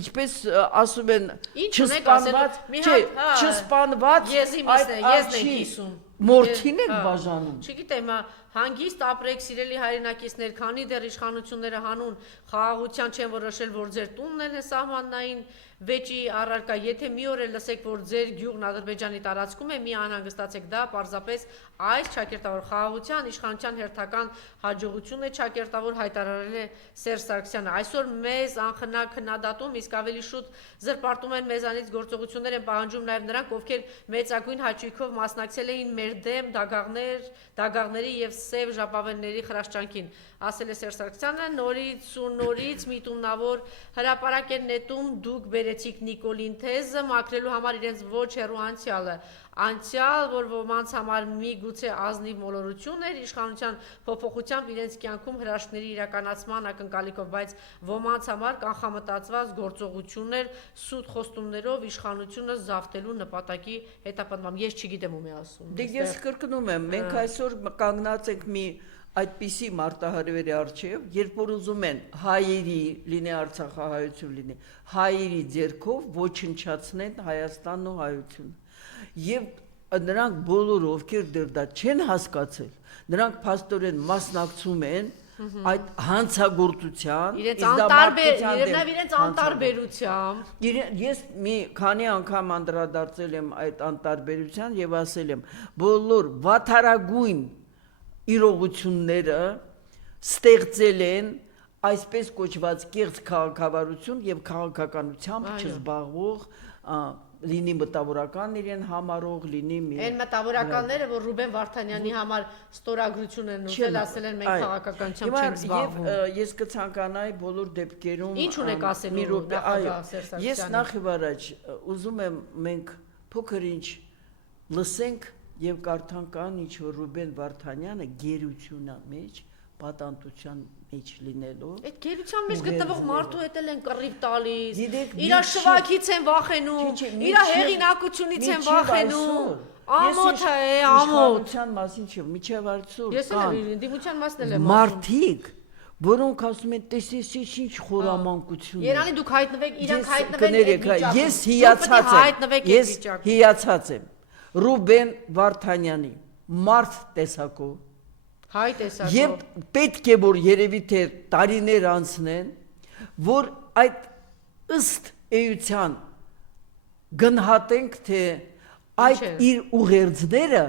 ինչպես ասում են չսպանված մորթին եք բաժանում չգիտեմ հանգիստ ապրեք սիրելի հայրենակիցներ քանի դեռ իշխանությունները հանուն խաղաղության չեն որոշել որ ձեր տունն են սահմանային վեճի առարկա եթե մի օր էլ լսեք որ ձեր գյուղն Ադրբեջանի տարածքում է մի անհանգստացեք դա պարզապես այս ճակերտավոր խաղաղության իշխանության հերթական հաջողությունն է ճակերտավոր հայտարարել է Սերժ Սարգսյանը այսօր մեզ անխնա քննադատում իսկ ավելի շուտ զրպարտում են մեզանից գործողություններ են պահանջում նաև նրանք ովքեր մեծագույն հաճույքով մասնակցել էին մեր դեմ դագաղների եւ սև ժապավենների խրաշճանքին ասել է Սերժ Սարգսյանը նորից ու նորից միտումնավոր հրապարակ են նետում դուք բերեցիք Նիկոլին թեզը մաքրելու համար իրենց ոչ հեռու անցյալ որ ոմանց համար միգուցե ազնիվ մոլորություն էր իշխանության փոփոխությամբ իրենց կյանքում հրաշքների իրականացման ակնկալիքով բայց ոմանց համար կանխամտածված գործողություններ սուտ խոստումներով իշխանությունը զավթելու նպատակի հետապնդմամբ ես չգիտեմ ում է ասում դե ես կրկնում եմ մենք այսօր կանգնած ենք մի այդպիսի մարտահրավերի առջև, երբ որ ուզում են հայերի լինի Արցախահայություն լինի, հայերի ձեռքով ոչնչացնեն Հայաստանն ու հայությունը։ Եվ նրանք բոլորը ովքեր դեռ դա չեն հասկացել, նրանք փաստորեն մասնակցում են այդ հանցագործության, իրենց անտարբերությամբ։ Ես մի քանի անգամ անդրադարձել եմ այդ անտարբերության եւ ասել եմ, բոլոր վատարագույն իրողությունները ստեղծել են այսպես կոչված կեղծ քաղաքավարություն եւ քաղաքականությամբ չզբաղվող լինի մտավորական իրեն համարող լինի մի այն մտավորականները որ Ռուբեն Վարդանյանի համար ստորագրություն են ուզել ասել են մենք քաղաքականությամբ չենք զբաղվում եւ ես կցանկանայի բոլոր դեպքերում ինչ ունեք ասելու նախագահ Սերժ Սարգսյանը ես նախ եւ առաջ ուզում եմ մենք փոքր ինչ լսենք Եվ կարդան կան ինչ որ Ռուբեն Վարդանյանը գերությունա մեջ, պատանտության մեջ լինելով Այդ գերության մեջ գտնվող մարդու հետ են կռիվ տալիս, իրա շվակից են վախենում, իրա հեղինակությունից են վախենում Ամոթ է, ամոթ Իշխանության մասին չի, միջև արդյոք Ես էլ դիմության մասն եմ Մարդիկ Որոնք ասում են տեսես ինչ խորամանկություն Երանի դուք հայտնվեք, իրանք հայտնվեք Ես հիացած եմ Ռուբեն Վարդանյանի մարդ տեսակով հայ տեսակով Եվ պետք է որ երևի թե տարիներ անցնեն որ այդ ըստ էության գնահատենք թե այդ իր ուղերձները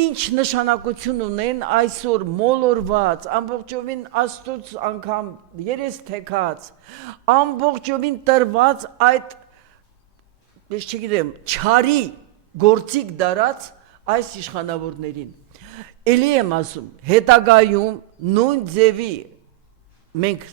ինչ նշանակություն ունեն այսօր մոլորված ամբողջովին աստուծ անգամ երես թեքած ամբողջովին տրված այդ ես չգիտեմ չարի գործիք դարած այս իշխանավորներին Էլի եմ ասում հետագայում նույն ձևի մենք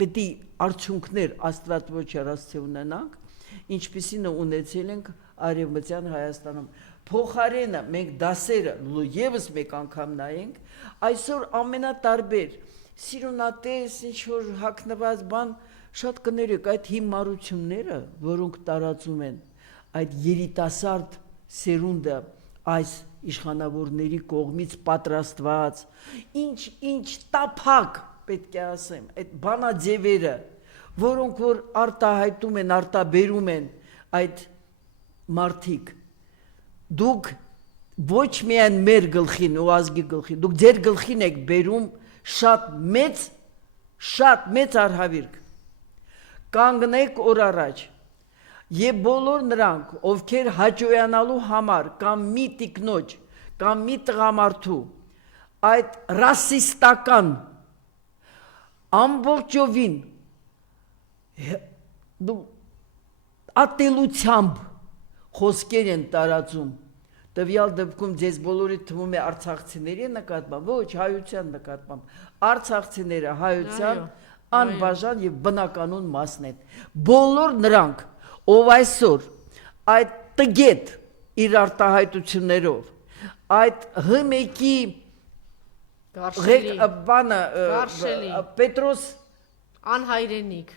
պետք է արդյունքներ Աստված ոչ երասցե ունենանք ինչպիսին ունեցել ենք Արևմտյան Հայաստանում փոխարենը մենք դասերը եւս մեկ անգամ նայենք այսօր ամենատարբեր սիրունատես ինչ որ հակնված բան շատ կներեք այդ հիմարությունները որոնք տարածում են այդ երիտասարդ սերունդը այս իշխանավորների կողմից պատրաստված ինչ տափակ պետք է ասեմ այդ բանաձևերը որոնք որ արտահայտում են արտաբերում են այդ մարդիկ դուք ոչ միայն մեր գլխին ու ազգի գլխին դուք ձեր գլխին եք բերում շատ մեծ արհավիրք կանգնեք օր առաջ Եվ բոլոր նրանք, ովքեր հաճոյանալու համար կամ մի տիկնոջ, կամ մի տղամարդու այդ ռասիստական ամբողջովին ատելությամբ խոսքեր են տարածում, տվյալ դեպքում ձեզ բոլորի թվում է արցախցիների նկատմամբ, ոչ հայության նկատմամբ, արցախցիները հայության անբաժան եւ բնականon մասն են, բոլոր նրանք Ով այսօր այդ տգետ իր արտահայտություններով, այդ հմեկի բանը Պետրոս անհայրենիք,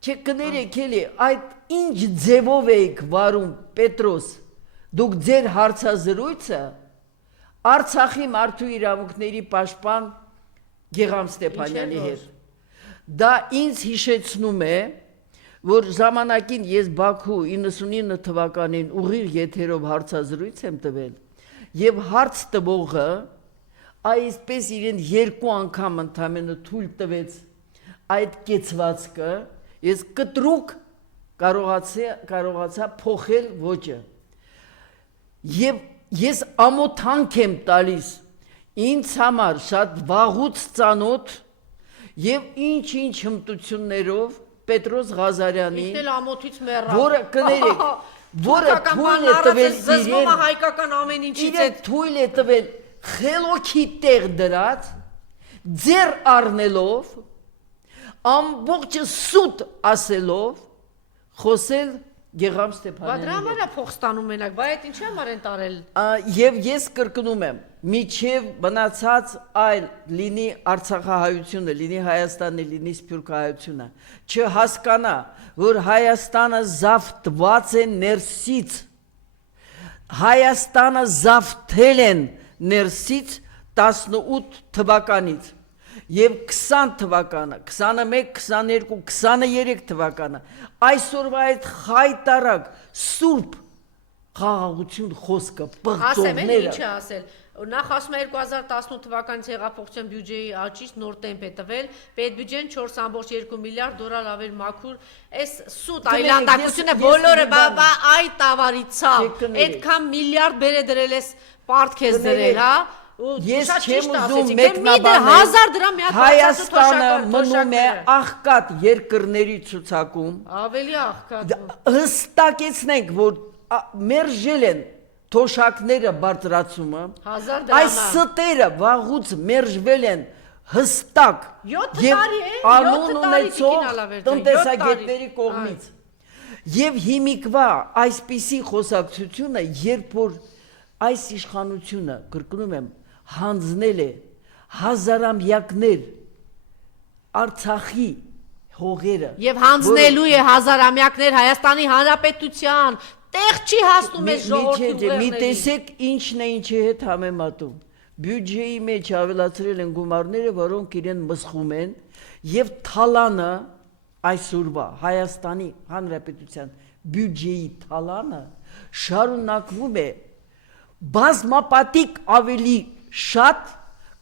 չեք կներեք էլի, այդ ինչ ձևով էիք վարում Պետրոս, դուք ձեր հարցազրույցը Արցախի մարդու իրավունքների պաշտպան Գեգամ Ստեփանյանի հետ, դա ինձ հիշեցնում է որ ժամանակին ես Բաքու 99 թվականին ուղիղ եթերով հարցազրույց եմ տվել եւ հարց տվողը այսպես իրեն երկու անգամ ընդամենը թույլ տվեց այդ կեցվածքը ես կտրուկ կարողացա փոխել ոճը եւ ես ամոթանք եմ տալիս ինձ համար շատ վաղուց ծանոթ եւ ինչ հմտություններով Պետրոս Ղազարյանի Ինքն էլ ամոթից մեռավ որը կներեք որը թույլ է տվել զզվումը հայկական ամեն ինչից է իրեն թույլ է տվել խելոքի տեղ դրած ձեր առնելով ամբողջը սուտ ասելով խոսել Գեգամ Ստեփանյանի Դրա համար է փող ստանում մենակ, բայց այդ ինչի համար են տարել։ Եվ ես կրկնում եմ, միջև մնացած այլ լինի Արցախահայությունը, լինի Հայաստանը, լինի Սփյուռքահայությունը, չհասկանա, որ Հայաստանը զավթված է ներսից, Հայաստանը զավթել են ներսից 18 թվականից Եվ 20 թվականը, 21, 22, 23 թվականը, այսօրվա այդ խայտարակ, սուրբ խաղաղություն խոսքը, պղծողները։ Ինչ է ասել, նախ ասում է 2018 թվականից հեղափոխության բյուջեի աճից նոր տեմպ է տվել, պետբյուջեն 4.2 միլիարդ դոլար ավել մաքուր, այս սուտ այլանդակությունը բոլորը այ տավարի ցավ, այդքան միլիարդ բերե դրել ես պարտքես դրել, հա Ես չեմ ուզում մեկնաբանել Հայաստանը մնում է աղքատ երկրների ցուցակում Ավելի աղքատ Հստակեցնենք, որ մերժել են թոշակները բարձրացումը Այս ստերը վաղուց մերժվել են հստակ Եվ անուն ունեցող տնտեսագետների կողմից Եվ հիմիկվա այսպիսի խոսակցությունը, երբ որ այս իշխանությունը, կրկնում եմ, հանձնել է հազարամյակներ Արցախի հողերը Եվ հանձնելու է հազարամյակներ Հայաստանի Հանրապետության տեղ չի հասնում այս ժողովրդի ուղեղներին Մի տեսեք ինչն է ինչի հետ համեմատում Բյուջեի մեջ ավելացրել են գումարները, որոնք իրեն մսխում են եւ թալանը այսօրվա Հայաստանի Հանրապետության բյուջեի թալանը շարունակվում է բազմապատիկ ավելի շատ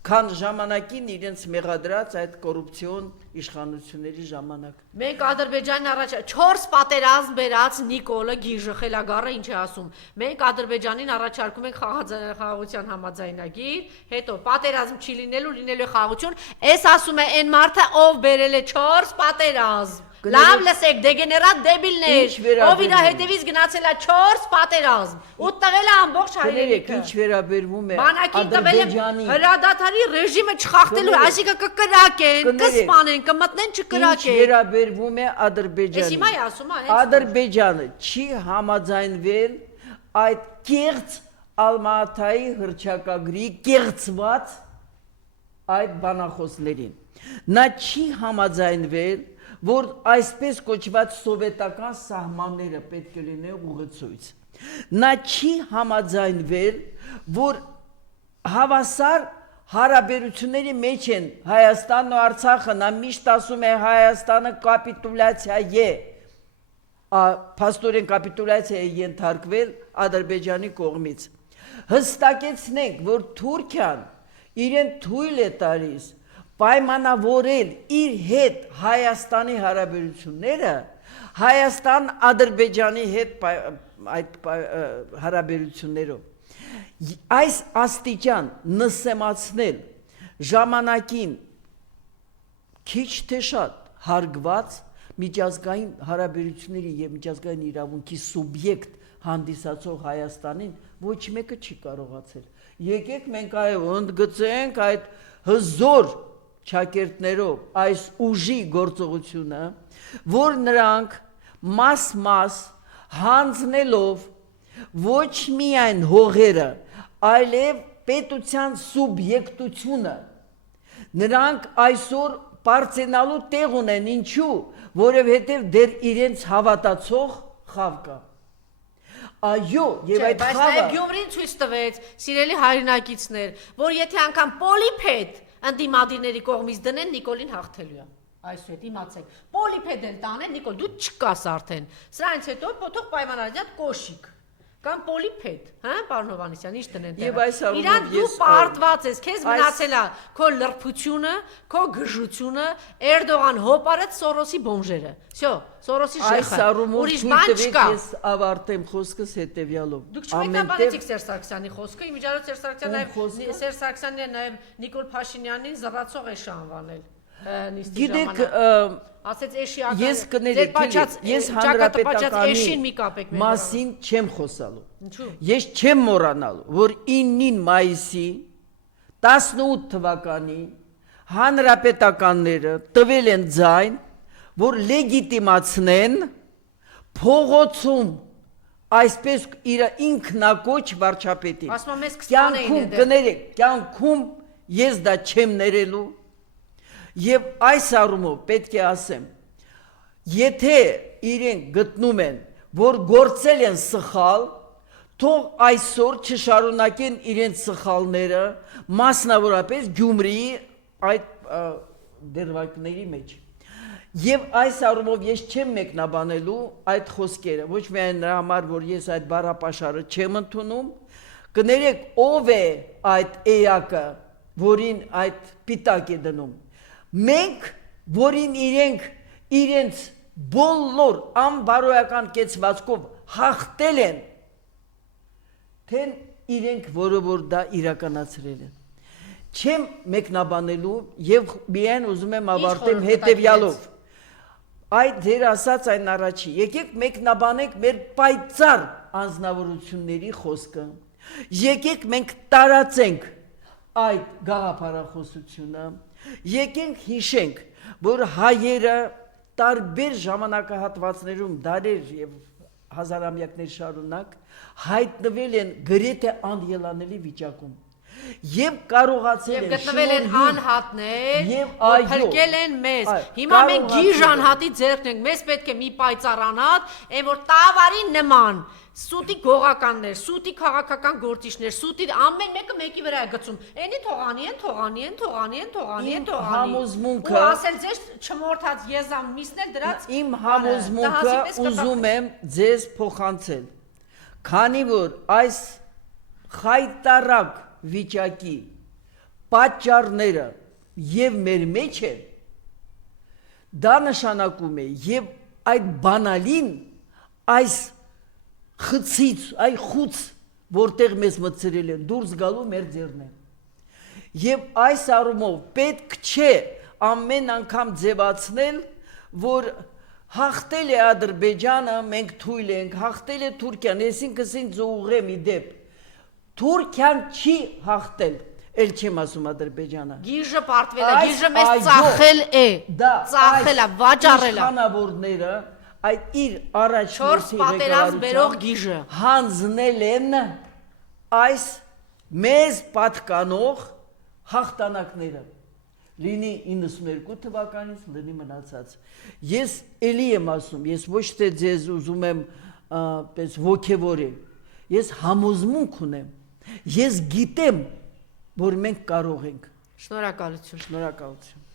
քան ժամանակին իրենց մեղադրած այդ կոռուպցիոն իշխանությունների ժամանակ Մենք Ադրբեջանին առաջ 4 պատերազմ բերած Նիկոլը Գիժը խելագարը ինչ է ասում Մենք Ադրբեջանին առաջարկում ենք խաղաղության համաձայնագիր հետո պատերազմ չի լինելու է խաղաղություն այս ասում է այն մարդը ով բերել է 4 պատերազմ Լավ լսեք դեգեներատ դեբիլներ ով իր հետևից գնացել է 4 պատերազմ ու տվել է ամբողջ հայրենիքը Ինչ վերաբերվում է Բանակին տվել է հրադադարի ռեժիմը չխախտելու այսինքն կկրակեն կսպանեն կմտնեն չկրակեն Ինչ վերաբերվում է Ադրբեջանին Հիմա է ասում Ադրբեջանը չի համաձայնվել այդ կեղծ Ալմատայի հռչակագրի կեղծված այդ բանախոսներին Նա չի համաձայնվել որ այսպես կոչված սովետական սահմանները պետք է լինեն ուղղացույց Նա չի համաձայնվել որ հավասար հարաբերությունների մեջ են Հայաստանն ու Արցախը նա միշտ ասում է Հայաստանը կապիտուլյացիա է փաստորեն կապիտուլյացիա է ենթարկվել Ադրբեջանի կողմից հստակեցնենք որ Թուրքիան իրեն թույլ է տալիս պայմանավորել իր հետ Հայաստանի հարաբերությունները Հայաստան-Ադրբեջանի հետ այդ հարաբերություններով այս աստիճան նսեմացնել ժամանակին քիչ թե շատ հարգված միջազգային հարաբերությունների եւ միջազգային իրավունքի սուբյեկտ հանդիսացող Հայաստանին ոչ մեկը չի կարողացել եկեք մենք ընդգծենք այդ հզոր Չակերտներով այս ուժի գործողությունը, որ նրանք մաս հանձնելով ոչ միայն հողերը, այլև պետության սուբյեկտությունը, նրանք այսօր պարծենալու տեղ ունեն ինչու, որովհետև դեր իրենց հավատացող խավ կա։ Այո, եւ այդ խավը... Բայց Գյումրին ցույց տվեց, սիրելի հայրենակիցներ, որ եթե անգամ պոլիփետ ընդդիմադիրների կողմից դնեն Նիկոլին հաղթելու է։ Այսուհետ իմացեք, պոլիպեդել տանեն, Նիկոլ, դու չկաս արդեն, սրանից հետո պոթող պայմանարյատ կոշիկ, կամ պոլիպեդ, հա, պարոն Հովհաննիսյան, ինչ տնեն Եվ այս առումով իրան դու ես, պարտված ես, քեզ մնացել է քո լրբությունը, քո գժությունը, Էրդողան հոպարեց Սորոսի բոմժերը, всё, Սորոսի Այս շեխը, առումով ուրիշ թույլ բան տվեք չկա։ ես ավարտեմ խոսքս հետևյալով։ Դուք չմեկնաբանեցիք Սերժ Սարգսյանի խոսքը, իմիջիայլոց Սերժ Սարգսյանը նաև Սերժ Սարգսյանն է նաև Նիկոլ Փաշինյանին զռացող էշ անվանել։ Գիտեք, ասեց էշի ես կներեք, ես հանրապետականի մասին չեմ խոսալու։ Ինչու՞։ Ես չեմ մոռանալու, որ 9 մայիսի 18 թվականի հանրապետականները տվել են ձայն, որ լեգիտիմացնեն փողոցում այսպես իր ինքնակոչ վարչապետին։ Ասում եմ, մեզ 20 էին Կյանքում կներեք, կյանքում ես դա չեմ ներելու եւ այս առումով պետք է ասեմ, եթե իրենք գտնում են, որ գործել են սխալ, թող այսօր չշարունակեն իրենց սխալները, մասնավորապես Գյումրիի այդ դերվակների մեջ։ Եվ այս առումով ես չեմ մեկնաբանելու այդ խոսքերը, ոչ միայն նրա համար, որ ես այդ բառապաշարը չեմ ընդունում, կներեք ով է այդ էակը, որին այդ պիտակ է դնում։ Մենք, որին իրենց բոլոր անբարոյական կեցվածքով հաղթել են, թե իրենք, որը որ դա իրականացրել են։ Չեմ մեկնաբանելու և միայն ուզում եմ ավարտեմ հետևյալով։ Այդ ձեր ասած այն առաջի, եկեք մեկնաբանենք մեր պայծառ անձնավորությունների խոսքը, եկեք մենք տարածենք այդ գաղափարախոսությունը, եկենք հիշենք, որ հայերը տարբեր ժամանակահատվածներում դարեր և հազարամյակներ շարունակ հայտնվել են գրեթե անելանելի վիճակում և կարողացել են գտնվել են անհատներ, և որ փրկել են մեզ։ Հիմա մենք գիժ անհատի ձեռքն ենք, մեզ պետք է մի պայծառ անհատ, այն որ տավարի նման, սուտի գողականներ, սուտի քաղաքական գործիչներ, սուտի ամեն մեկը մեկի վրա է գցում։ Էնի թողանի են։ Համոզմունքը ու ասել ձեզ չմորթած եզան միսնել դրած իմ համոզմունքը ուզում եմ ձեզ փոխանցել, քանի որ այս խայտարակ վիճակի պատճառները և մեր մեջ են, դա նշանակում է և այդ բանալին, այս խցից, այ խուց, որտեղ մեզ մտցրել են, դուրս գալու մեր ձեռն է։ Եվ այս առումով պետք չէ ամեն անգամ ձևացնել, որ հաղթել է Ադրբեջանը, մենք թույլ ենք, հաղթել է Թուրքիան, այսինքն ինձ ուղղեմ ի դեպ, Թուրքիան չի հաղթել, էլ չեմ ասում Ադրբեջանը։ Գիժը պարտվել է, գիժը մեզ ծախել է, ծախել է, վաճառել է։ Իշխանավորները այդ իր առաջ 4 պատերազմ բերող գիժը հանձնել են այս մեզ պատկանող հաղթանակները, լինի 92 թվականից, լինի մնացած։ Ես էլի եմ ասում, ես ոչ թե ձեզ ուզում եմ պես ոգևորել, ես համոզմունք ունեմ, ես գիտեմ, որ մենք կարող ենք։ Շնորհակալություն։ Շնորհակալություն։